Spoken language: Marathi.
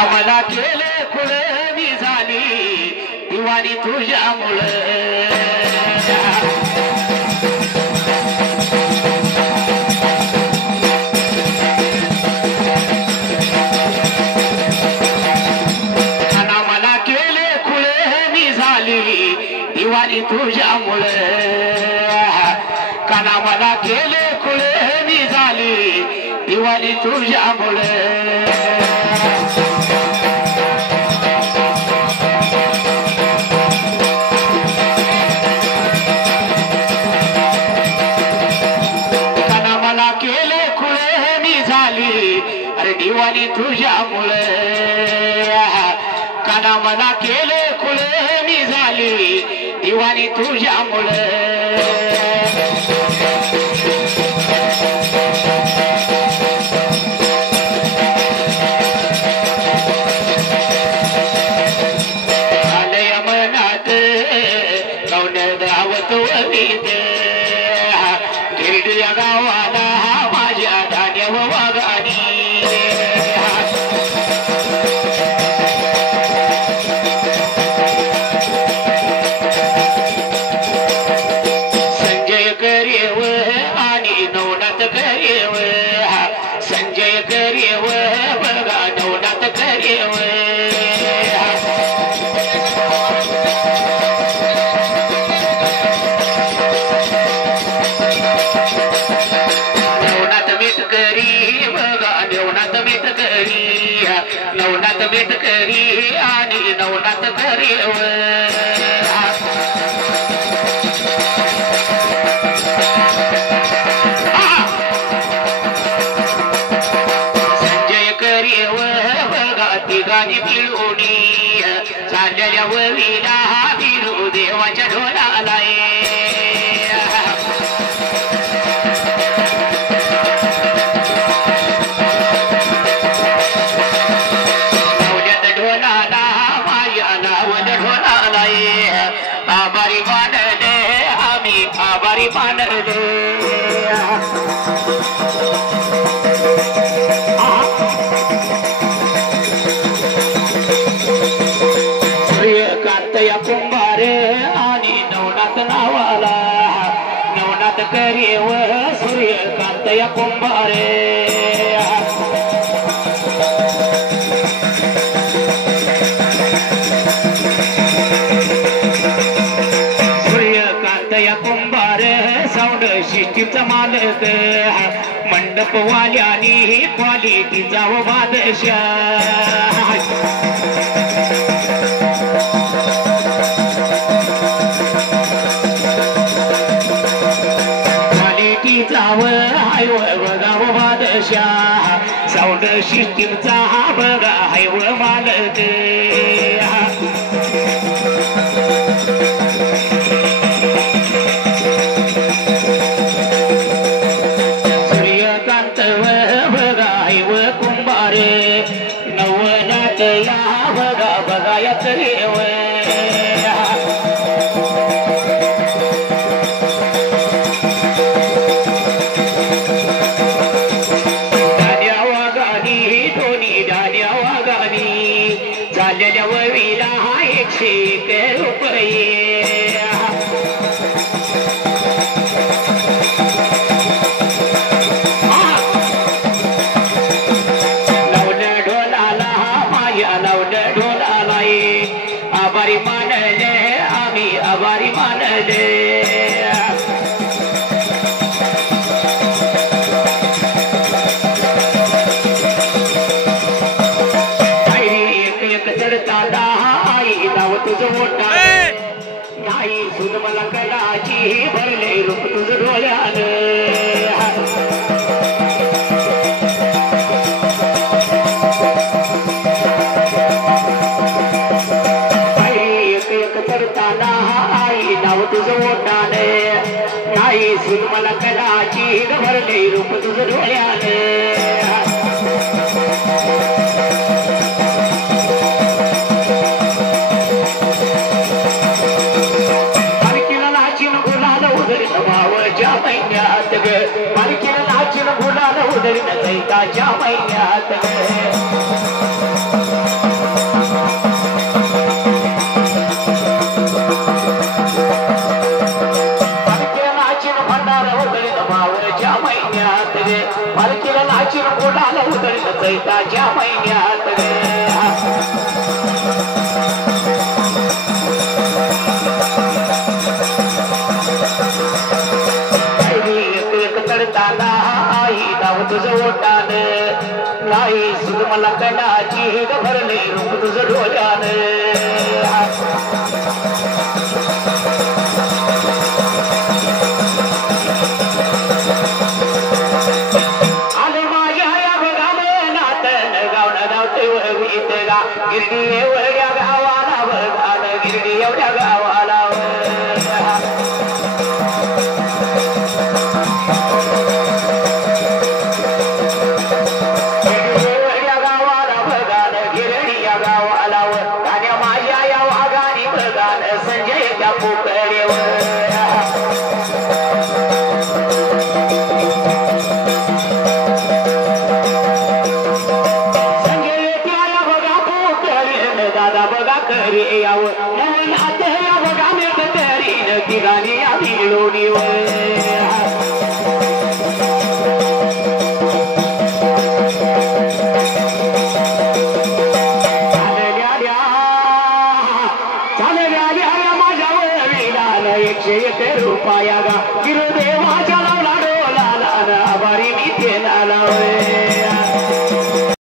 मला केले कुळणी झाली दिवाणी तुझ्यामुळे मला केले कुळणी झाली दिवाणी तुझ्यामुळे काना मला केले कुळणी झाली दिवाणी तुझ्यामुळे दिवाणी तुझ्यामुळे काना मला केले कुळणी झाली दिवाणी तुझ्यामुळे आलय मनात गौड धावत वरीते गिरडी या गावाला माझ्या धान्य वागानी संजय करेव बघा नवनाथ करेव नवनाथ मीठ करी बघा नवनाथ मीठ करी नवनाथ मीठ करी आणि नवनाथ करेव गाणी पिळूनी चाललेल्या वरीला बिरू देवाच्या ढोलाला नवल्यात ढोलाला माझ्या नावत ढोलाला आभारी मानले आम्ही आभारी मानले सूर्यकांत या कुंभारे आणि नवनाथ नावाला नवनाथ करेव सूर्यकांत या कुंभारे सूर्यकांत या कुंभारे साऊंड सिस्टीमचा मालक मंडपवाल्यानी क्वालिटीचा व बादशाह गाव बादशाह साऊंड सिस्टीमचा हा बघा हायव मालक सूर्यकांत बघा हायव कुंभारे नवनाथ या बघा बघा या करेव झालेल्या वरीला 101 रुपये लावल्या ढोलाला माझ्या लावल्या ढोलाला आभारी मानले आम्ही आभारी मानले नाही सुद मला कलाची भरले रूप तुझ डोळ्यानं एक एक करताना आई नाव तुझं ओटाने नाही सुद मला कलाची भरले रूप तुझ डोळ्यानं महिन्यात पालखीला नाचून गुलाल उधळीन चैताच्या महिन्यात की भरले रूप तुझं डोळ्याने आले माझ्या या बघा मनात गाव न गावते वगीतला गिरडी एवढ्या गावाला बघा गिरडी एवढ्या गावाला संजय त्या पोकळेवर संजय त्याला बघा पोकळे दादा बघा करे यावं म्हणून आता या बघा मेट करीन ती गाणी आधी लोणीवर रुपया गा गिरदेवाच्या लावला डोला आभारी मी ते लावले